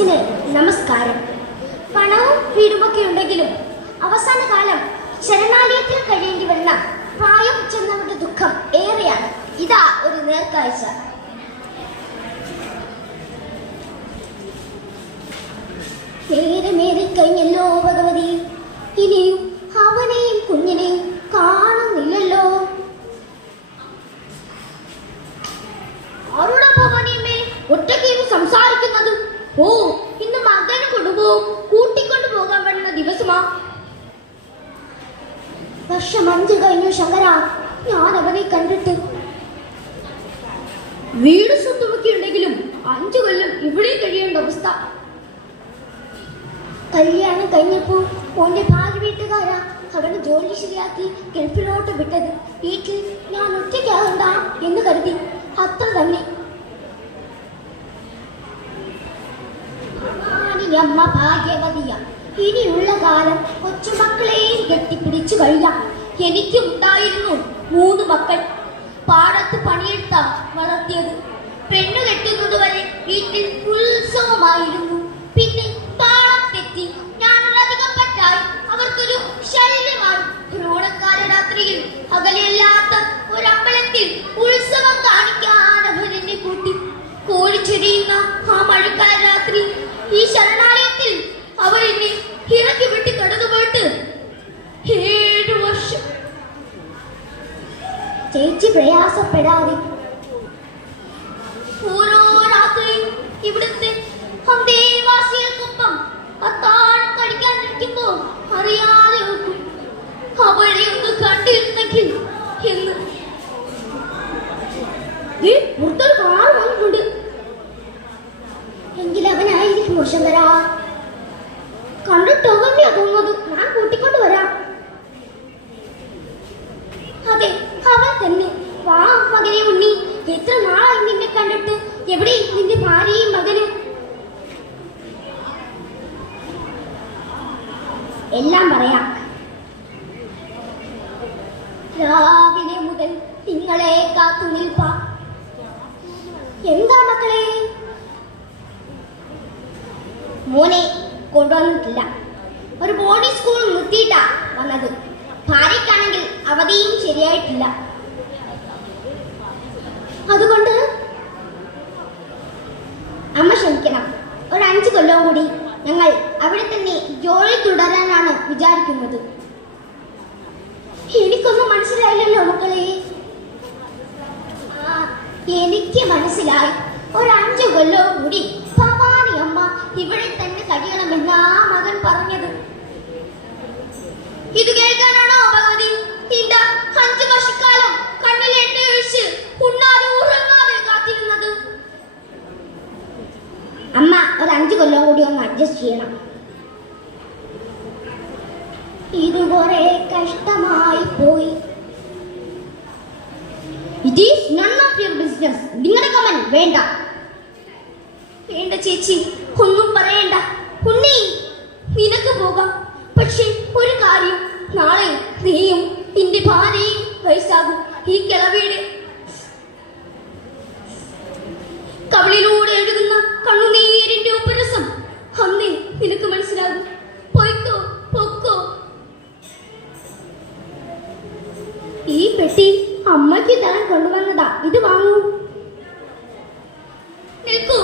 മനസ്സിന് നമസ്കാരം. പണവും വീടുമൊക്കെ ഉണ്ടെങ്കിലും അവസാന കാലം ശരണാലയത്തിൽ കഴിയേണ്ടി വരുന്ന പ്രായം ചെന്നവരുടെ ദുഃഖം ഏറെയാണ്. ഇതാ ഒരു നേർക്കാഴ്ച. നേരമേറി കഴിഞ്ഞല്ലോ ഭഗവതി. ഇനിയും അവനെയും കുഞ്ഞിനെയും കാണുന്നില്ലല്ലോ. ആരോടാ ഭവാനിയമ്മേ? ഒറ്റയ്ക്ക് സംസാരിക്കുന്നത് ഓ ഇന്ന് മകനെ കൊണ്ടുപോകും കൂട്ടിക്കൊണ്ടു പോകാൻ വേണ്ട ദിവസമാ. വർഷം അഞ്ചു കഴിഞ്ഞു ശങ്കര ഞാൻ അവനെ കണ്ടിട്ട്. വീട് സ്വന്തമൊക്കെ ഉണ്ടെങ്കിലും അഞ്ചു കൊല്ലം ഇവിടെ കഴിയേണ്ട അവസ്ഥ. കല്യാണം കഴിഞ്ഞപ്പോ ഓന്റെ ഭാര്യ വീട്ടുകാരാ അവന് ജോലി ശരിയാക്കി ഗൾഫിലോട്ട് വിട്ടത്. വീട്ടിൽ ഞാൻ ഒറ്റയ്ക്കാകണ്ട എന്ന് കരുതി. അത്ര തന്നെ. അമ്മ ഭാഗ്യവതിയ ഇനിയുള്ള കാലം കൊച്ചുമക്കളെയും കെട്ടിപ്പിടിച്ചു കഴിയാം എനിക്കുണ്ടായിരുന്നു മൂന്ന് മക്കൾ. പാടത്ത് പണിയെടുത്ത വളർത്തിയത്. പെണ്ണു കെട്ടുന്നത് വരെ വീട്ടിൽ ഉത്സവമായിരുന്നു. പിന്നെ താളം തെറ്റി ഞാനധികം പറ്റായി. അവർക്കൊരു ശല്യമാണ്. ഓണക്കാല രാത്രിയിൽ അകലെയല്ലാത്ത ഒരമ്പലത്തിൽ ഉത്സവം കാണിക്കാൻ അവരെന്നെ കൂട്ടി. കോഴിച്ചെടിയുന്ന ആ മഴക്കാല ഈ ശരണാലയത്തിൽ അവർ എന്നെ ഇറക്കി വിട്ട് കടന്നുപോയിട്ട് ഏഴു വർഷം. ചേച്ചി പ്രയാസപ്പെടാതെ ഓരോ രാത്രിയും ഇവിടുത്തെ അന്തേവാസികൾക്കൊപ്പം അത്താഴം കഴിക്കാൻ നിൽക്കുമ്പോ അറിയാതെ അവളെ ഒന്ന് കണ്ടിരുന്നെങ്കിൽ എന്ന്. അവനായിരിക്കും തരാ കണ്ടിട്ട് അവന്റെ തോന്നുന്നത്? ഞാൻ കൂട്ടിക്കൊണ്ട് വരാം. അതെ അവൻ തന്നെ. വാ മകനെ ഉണ്ണി. എത്ര നാളായി നിന്നെ കണ്ടിട്ട്? എവിടെ നിന്റെ ഭാര്യയും മകനും? എല്ലാം പറയാം. രാവിലെ മുതൽ നിങ്ങളെ കാത്തു നിൽപ്പാ. എന്താ മക്കളെ? മോനെ കൊണ്ടുവന്നിട്ടില്ല. ഒരു ബോർഡിംഗ് സ്കൂൾ നിർത്തിയിട്ടാ വന്നത്. ഭാര്യയ്ക്കാണെങ്കിൽ അവധിയും ശരിയായിട്ടില്ല. അതുകൊണ്ട് അമ്മ ക്ഷമിക്കണം. ഒരു അഞ്ച് കൊല്ലവും കൂടി ഞങ്ങൾ അവിടെ തന്നെ ജോലി തുടരാനാണ് വിചാരിക്കുന്നത്. എനിക്കൊന്നും മനസ്സിലായില്ലല്ലോ മക്കളെ. എനിക്ക് മനസ്സിലായി. ഒരു അഞ്ച് കൊല്ലവും കൂടി തന്നെ ആ മകൻ പറഞ്ഞത്. ഇത് കേൾക്കാനാണോ ഭഗവതി? ഇണ്ട അഞ്ചു വർഷക്കാലം കണ്ണിൽ എണ്ണ ഒഴിച്ച് ഉണ്ണാതെ ഉറങ്ങാതെ കാത്തിരുന്നത്. അമ്മ ഒരു അഞ്ചു കൊല്ലം കൂടി ഒന്ന് അഡ്ജസ്റ്റ് ചെയ്യണം. ഇത് കുറെ കഷ്ടമായി പോയി. It is none of your business നിങ്ങളുടെ കമന്റ് വേണ്ട. വേണ്ട ചേച്ചി ഒന്നും പറയണ്ട. ഉണ്ണി നിനക്ക് പോകാം. പക്ഷേ ഒരു കാര്യം നാളെ നീയും നിന്റെ ഭാര്യയും വയസ്സാകും. ഈ കിളവിയുടെ കവളിലൂടെ എഴുതുന്ന കണ്ണുനീരിന്റെ ഉപരസം അന്നേ നിനക്ക് മനസ്സിലാകും. പൊയ്ക്കോ പൊക്കോ ഈ പെട്ടി അമ്മയ്ക്ക് തരാൻ കൊണ്ടുവന്നതാ. ഇത് വാങ്ങൂ നിൽക്കൂ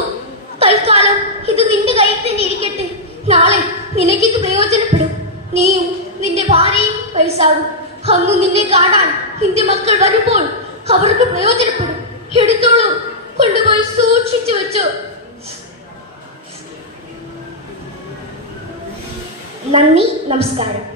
തൽക്കാലം ഇത് നിന്റെ കയ്യിൽ തന്നെ ഇരിക്കട്ടെ. നാളെ നിനക്കിത് പ്രയോജനപ്പെടും. നീയും നിന്റെ ഭാര്യയും വയസ്സാകും. അന്ന് നിന്നെ കാണാൻ നിന്റെ മക്കൾ വരുമ്പോൾ അവർക്ക് പ്രയോജനപ്പെടും. എടുത്തോളൂ. കൊണ്ടുപോയി സൂക്ഷിച്ചു വെച്ചോ. നന്ദി നമസ്കാരം.